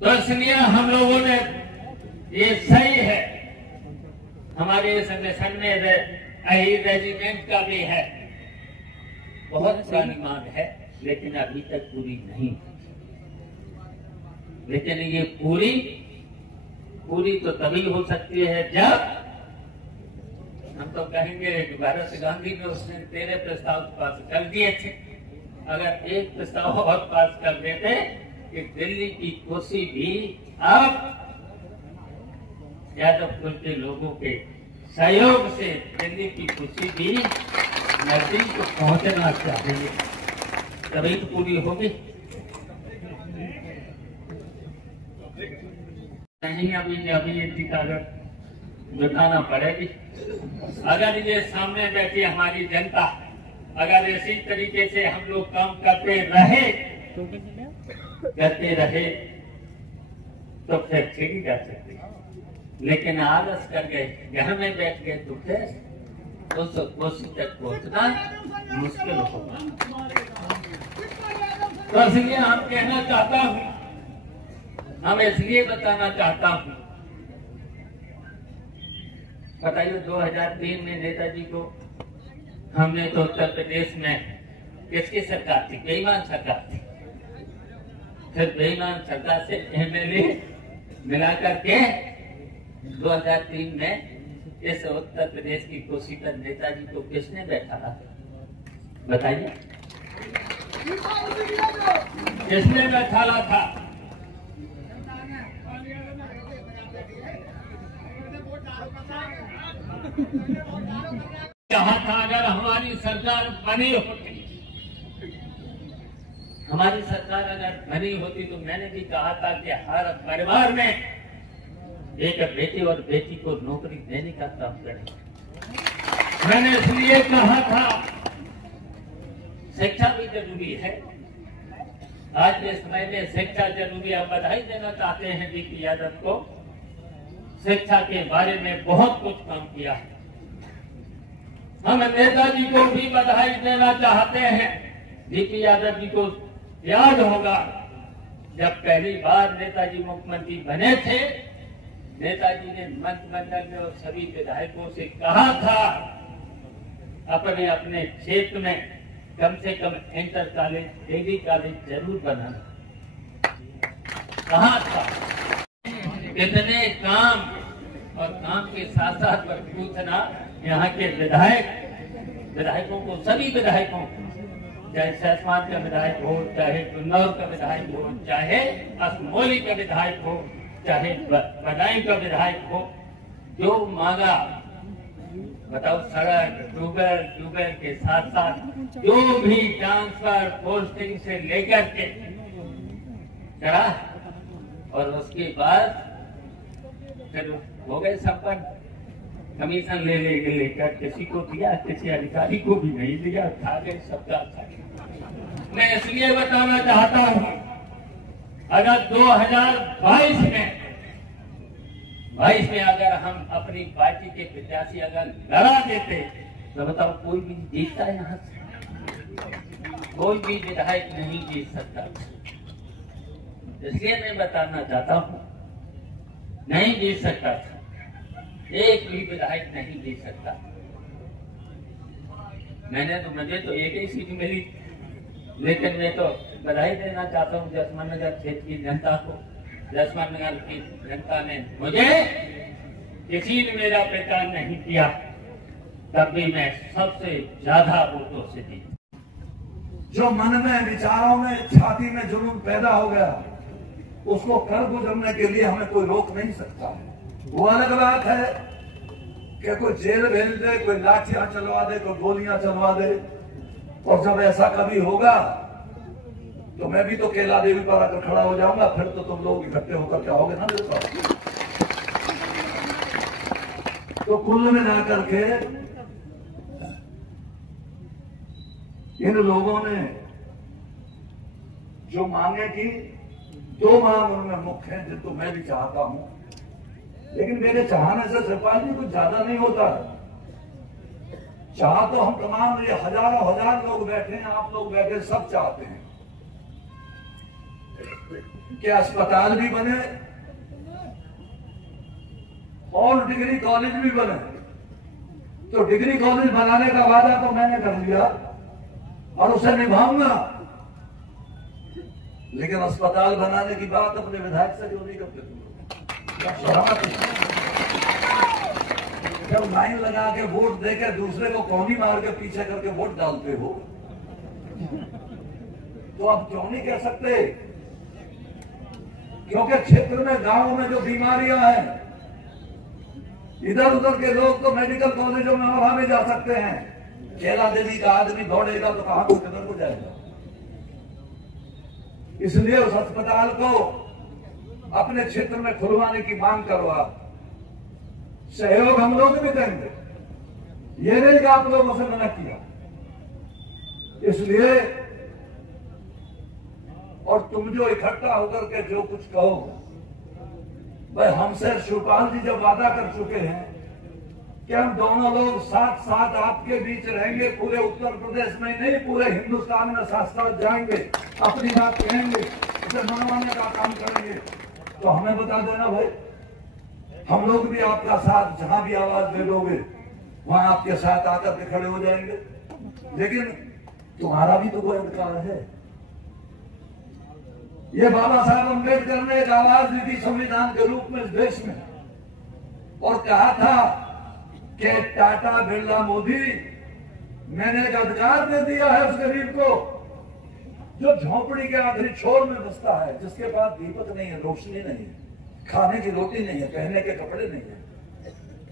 तो इसलिए हम लोगों ने ये सही है, हमारे संगठन में रेजिमेंट का भी है, बहुत पुरानी मांग है, लेकिन अभी तक पूरी नहीं। लेकिन ये पूरी तो तभी हो सकती है जब हम तो कहेंगे कि भारत गांधी ने उसने 13 प्रस्ताव पास कर दिए थे, अगर एक प्रस्ताव और पास कर देते कि दिल्ली की कोसी भी अब यादवपुर के लोगों के सहयोग से दिल्ली की कोसी भी नजदीक को पहुंचना चाहिए, तभी तो पूरी होगी। नहीं अभी ये कागज बताना पड़ेगी। अगर ये सामने बैठी हमारी जनता अगर इसी तरीके से हम लोग काम करते रहे तो फिर ठीक जा सकते, लेकिन आलस कर गए, घर में बैठ गए तो फिर उस कोशिश तक पहुंचना मुश्किल होगा। तो इसलिए हम कहना चाहता हूं, हम इसलिए बताना चाहता हूं, बताइए 2003 में नेताजी को हमने तो उत्तर प्रदेश में किसकी सरकार थी? बेईमान सरकार थी। फिर बेईमान सरकार से एमएलए मिलाकर के 2003 में इस उत्तर प्रदेश की कुर्सी पर नेताजी को किसने बैठा था? बताइए, किसने बैठाला था? कहा था अगर हमारी सरकार बनी होती, हमारी सरकार अगर बनी होती तो मैंने भी कहा था कि हर परिवार में एक बेटी और बेटी को नौकरी देने का काम करें। मैंने इसलिए कहा था शिक्षा भी जरूरी है, आज के समय में शिक्षा जरूरी है। बधाई देना चाहते हैं डीपी यादव को, शिक्षा के बारे में बहुत कुछ काम किया है। हम नेताजी को भी बधाई देना चाहते हैं। डीपी यादव जी को याद होगा जब पहली बार नेताजी मुख्यमंत्री बने थे, नेताजी ने मंत्रिमंडल में और सभी विधायकों से कहा था अपने अपने क्षेत्र में कम से कम इंटर कॉलेज, डिग्री कॉलेज जरूर बनाना। कहा था कितने काम और काम के साथ साथ पर पूछना यहाँ के विधायकों को, सभी विधायकों, चाहे सहसमान का विधायक हो, चाहे गुन्नौर का विधायक हो, चाहे असमोली का विधायक हो, चाहे बदायूं का विधायक हो, जो मांगा बताओ, सड़क, ट्यूबवेल के साथ साथ जो भी ट्रांसफर पोस्टिंग से लेकर के करा, और उसके बाद फिर हो गए संपन्न। कमीशन लेकर किसी को दिया, किसी अधिकारी को भी नहीं दिया, खा गए सबका। मैं इसलिए बताना चाहता हूं अगर 2022 में अगर हम अपनी पार्टी के प्रत्याशी अगर लड़ा देते तो बताओ कोई भी जीतता है? यहाँ से कोई भी विधायक नहीं जीत सकता। इसलिए मैं बताना चाहता हूं नहीं जीत सकता था, एक भी विधायक नहीं जीत सकता। मुझे तो एक ही सीट मिली, लेकिन मैं तो बधाई देना चाहता हूँ जसमान नगर क्षेत्र की जनता को। जसमान नगर की जनता ने मुझे किसी ने मेरा प्रचार नहीं किया, तब भी मैं सबसे ज्यादा वोटों से जीता। जो मन में, विचारों में, छाती में जुनून पैदा हो गया, उसको कर गुजरने के लिए हमें कोई रोक नहीं सकता है। वो अलग बात है कि कोई जेल भेज दे, कोई लाठियां चलवा दे, कोई गोलियां चलवा दे, और जब ऐसा कभी होगा तो मैं भी तो केला देवी पर आकर खड़ा हो जाऊंगा, फिर तो तुम लोग इकट्ठे होकर के आओगे ना मेरे पास। तो कुल मिलाकर के इन लोगों ने जो मांगे की, दो मांग उनमें मुख्य है जिनको मैं भी चाहता हूं, लेकिन मेरे चाहने से सिपाही जी कुछ ज्यादा नहीं होता। चाह तो हम तमाम, ये हजारों हजार लोग बैठे हैं, आप लोग बैठे, सब चाहते हैं कि अस्पताल भी बने और डिग्री कॉलेज भी बने। तो डिग्री कॉलेज बनाने का वादा तो मैंने कर लिया और उसे निभाऊंगा, लेकिन अस्पताल बनाने की बात अपने विधायक से क्यों नहीं करते तुम लोग? जब लाइन लगा के वोट देके दूसरे को कौनी मार के पीछे करके वोट डालते हो, तो आप क्यों नहीं कह सकते? क्योंकि क्षेत्र में, गांवों में जो बीमारियां हैं, इधर उधर के लोग तो मेडिकल कॉलेजों में और आने जा सकते हैं। केला देवी का आदमी दौड़ेगा तो कहां को किधर को जाएगा? इसलिए उस अस्पताल को अपने क्षेत्र में खुलवाने की मांग करवा, सहयोग हम लोग भी देंगे। ये नहीं कि आप लोगों से मना किया। इसलिए, और तुम जो इकट्ठा होकर के जो कुछ कहो, भाई हमसे शिवपाल जी जब वादा कर चुके हैं कि हम दोनों लोग साथ साथ आपके बीच रहेंगे, पूरे उत्तर प्रदेश में नहीं पूरे हिंदुस्तान में साथ साथ जाएंगे, अपनी बात कहेंगे, उसे मनवाने का काम करेंगे, तो हमें बता देना भाई, हम लोग भी आपका साथ, जहां भी आवाज दे दोगे वहां आपके साथ आकर के खड़े हो जाएंगे। लेकिन तुम्हारा भी तो कोई अधिकार है। ये बाबा साहब अम्बेडकर ने एक आवाज दी थी संविधान के रूप में इस देश में, और कहा था कि टाटा, बिरला, मोदी, मैंने एक अधिकार दे दिया है उस गरीब को जो झोंपड़ी के आखिरी छोर में बसता है, जिसके पास दीपक नहीं है, रोशनी नहीं है, खाने की रोटी नहीं है, पहनने के कपड़े नहीं है,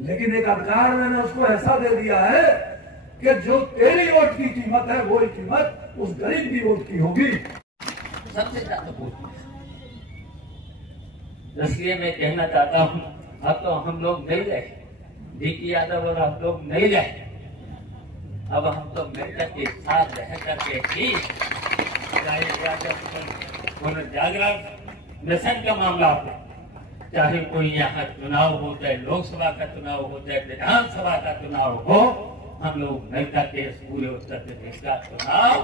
लेकिन एक अधिकार मैंने उसको ऐसा दे दिया है कि जो तेरी वोट की कीमत है वही कीमत उस गरीब की वोट की होगी। सबसे ज्यादा वोट। इसलिए मैं कहना चाहता हूं, अब तो हम लोग नहीं रहे, डीके यादव और हम लोग नहीं रहे, अब हम तो मिलकर के साथ रह करके ही, चाहे पुनर्जागरण मिशन का मामला हो, चाहे कोई यहाँ चुनाव हो, चाहे लोकसभा का चुनाव हो, चाहे विधानसभा का चुनाव हो, हम लोग मिलकर के इस पूरे उत्तर प्रदेश का चुनाव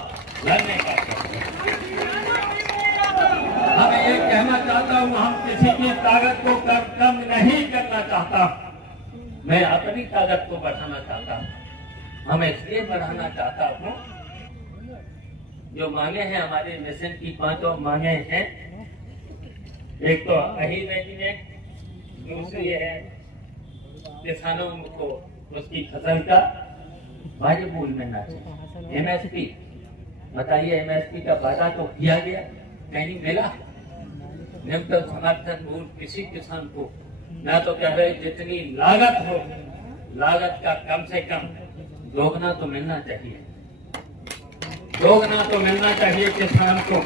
लड़ने का हमें ये कहना चाहता हूँ, हम किसी की ताकत को कम नहीं करना चाहता, मैं अपनी ताकत को बढ़ाना चाहता हूँ। हम इसलिए बढ़ाना चाहता हूँ, जो मांगे हैं हमारे मिशन की 5 मांगे हैं। एक तो अहीर रेजिमेंट, दूसरी है किसानों को उसकी फसल का वाजिब मूल्य मिलना चाहिए। एमएसपी, बताइए, एमएसपी का वादा तो किया गया, कहीं मिला? न्यूनतम समर्थन मूल्य किसी किसान को ना तो कह रहे जितनी लागत हो, लागत का कम से कम दोगुना तो मिलना चाहिए, दोगुना तो मिलना चाहिए किसान को।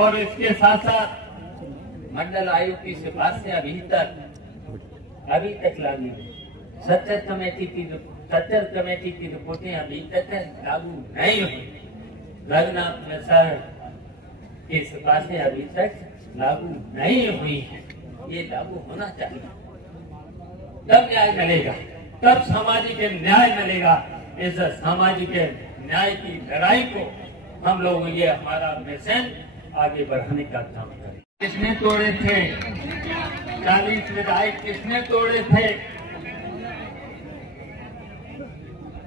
और इसके साथ साथ मंडल आयोग की सिफारिश से अभी तक लागू, सच्चर कमेटी की रिपोर्टें अभी तक लागू नहीं हुई। रघुनाथ मिश्र की सिफारिशें अभी तक लागू नहीं हुई है, ये लागू होना चाहिए, तब न्याय मिलेगा, तब सामाजिक न्याय मिलेगा। इस सामाजिक न्याय की लड़ाई को हम लोग, ये हमारा मिशन आगे बढ़ाने का काम करें। किसने तोड़े थे 40 विधायक? किसने तोड़े थे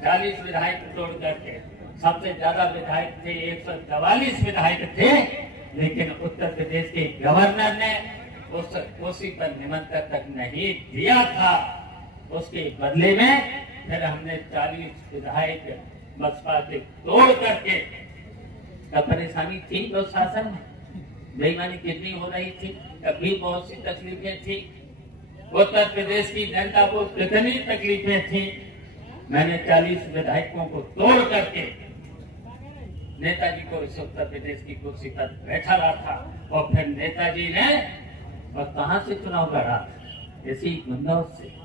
40 विधायक? तोड़ करके सबसे ज्यादा विधायक थे, 144 विधायक थे, लेकिन उत्तर प्रदेश के गवर्नर ने उसी पर निमंत्रण तक नहीं दिया था। उसके बदले में फिर हमने 40 विधायक बसपा के तोड़ करके, तब परेशानी थी तो शासन में, बेईमानी कितनी हो रही थी, कभी बहुत सी तकलीफें थी, उत्तर प्रदेश की जनता को कितनी तकलीफें थी। मैंने 40 विधायकों को तोड़ करके नेताजी को इस उत्तर प्रदेश की कुर्सी पर बैठा रहा था, और फिर नेताजी ने और कहां से चुनाव लड़ा? इसी गुंदौर से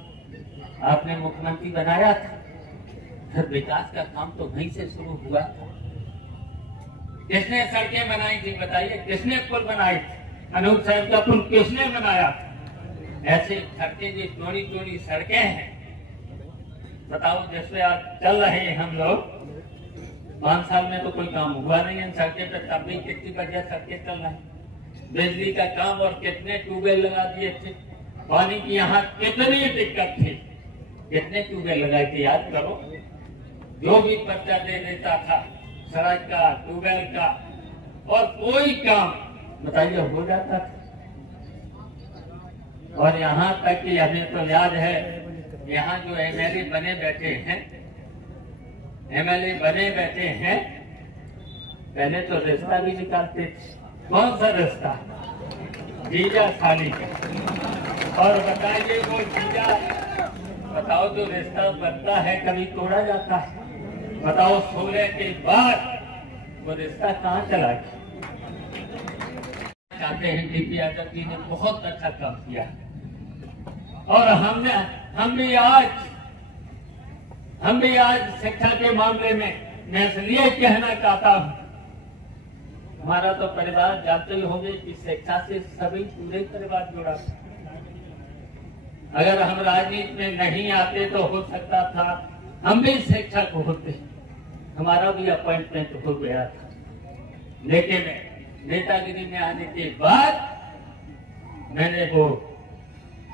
आपने मुख्यमंत्री बनाया था, फिर विकास का काम तो वहीं से शुरू हुआ था। किसने सड़कें बनाई थी बताइए? किसने पुल बनाए थे? अनूप साहब का पुल किसने बनाया? ऐसे सड़कें जो चौड़ी चौड़ी सड़कें हैं, बताओ, जिससे आप चल रहे हैं हम लोग, 5 साल में तो कोई काम हुआ नहीं है सड़कें पे, तब भी कितनी बढ़िया सड़कें चल रही। बिजली का काम और कितने ट्यूबवेल लगा दिए थे। पानी की यहाँ कितनी दिक्कत थी, कितने ट्यूबवेल लगाए थे, याद करो। जो भी पर्चा दे देता था सड़क का, ट्यूबवेल का, और कोई काम बताइए हो जाता था। और यहाँ तक कि हमें तो याद है, यहाँ जो एमएलए बने बैठे हैं, पहले तो रिश्ता भी निकालते थे। कौन सा रिश्ता? जीजा साली का। और बताइए वो जीजा, बताओ जो रिश्ता बनता है कभी तोड़ा जाता है? बताओ 16 के बाद वो रिश्ता कहाँ चला गया? चाहते हैं डीपी यादव जी ने बहुत अच्छा काम किया, और हम भी आज शिक्षा के मामले में मैं इसलिए कहना चाहता हूँ, हमारा तो परिवार जानते ही होंगे कि शिक्षा से सभी पूरे परिवार जुड़ा। अगर हम राजनीति में नहीं आते तो हो सकता था हम भी शिक्षक होते, हमारा भी अपॉइंटमेंट हो गया था। लेकिन नेतागिरी में आने के बाद मैंने वो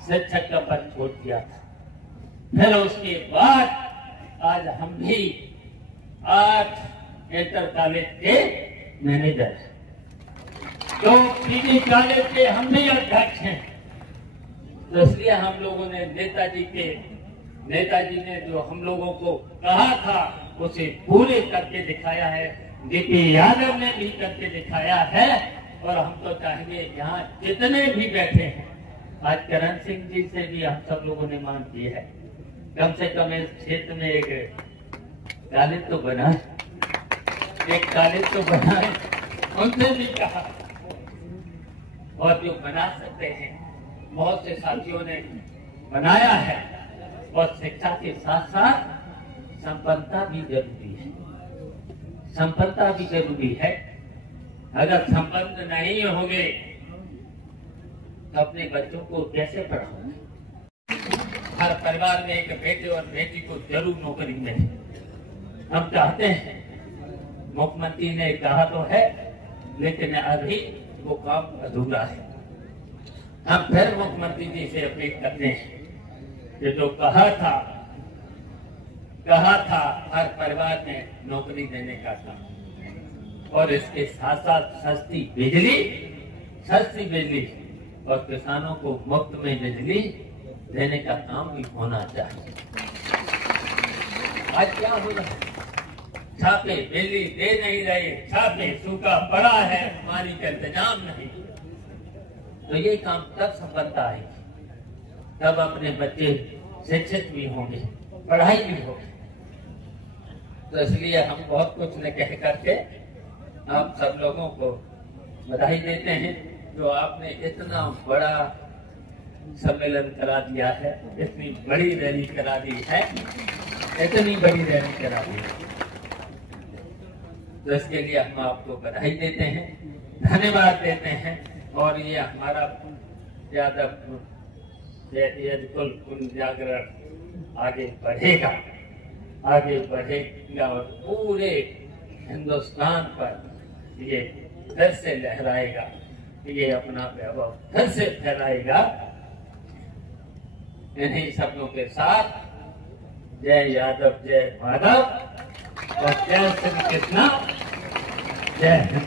शिक्षक का पद छोड़ दिया था। फिर उसके बाद आज हम भी 8 इंटर कॉलेज के मैनेजर हैं, तो पीजी कॉलेज के हम भी अध्यक्ष हैं। तो इसलिए हम लोगों ने नेताजी ने जो हम लोगों को कहा था उसे पूरे करके दिखाया है। डीपी यादव ने भी करके दिखाया है, और हम तो चाहेंगे यहाँ जितने भी बैठे हैं, आज करण सिंह जी से भी हम सब लोगों ने मांग की है, कम से कम इस क्षेत्र में एक कॉलेज तो बना, उनसे भी कहा, और जो बना सकते हैं बहुत से साथियों ने बनाया है। और शिक्षा के साथ साथ संपन्नता भी जरूरी है, संपन्नता भी जरूरी है। अगर संपन्न नहीं होंगे तो अपने बच्चों को कैसे पढ़ाओगे? हर परिवार में एक बेटे और बेटी को जरूर नौकरी मिले, हम चाहते हैं। मुख्यमंत्री ने कहा तो है, लेकिन अभी वो काम अधूरा है। हम फिर मुख्यमंत्री जी से अपील करते हैं कि जो कहा था हर परिवार में नौकरी देने का काम, और इसके साथ साथ सस्ती बिजली और किसानों को मुफ्त में बिजली देने का काम भी होना चाहिए। आज क्या हो रहा है? छापे बिजली दे नहीं रहे, छापे सूखा पड़ा है, पानी का इंतजाम नहीं। तो ये काम तब सफलता आएगी, तब अपने बच्चे शिक्षित भी होंगे, पढ़ाई भी होगी। तो इसलिए हम बहुत कुछ न कह करके आप सब लोगों को बधाई देते हैं, जो आपने इतना बड़ा सम्मेलन करा दिया है, इतनी बड़ी रैली करा दी है, तो इसके लिए हम आपको बधाई देते हैं, धन्यवाद देते हैं। और ये हमारा यादव कुल जागरण आगे बढ़ेगा और पूरे हिंदुस्तान पर ये फिर से लहराएगा, ये अपना वैभव फिर से फैलाएगा। इन्हीं शब्दों के साथ जय यादव, जय माधव और जय श्री कृष्ण, जय हिंद।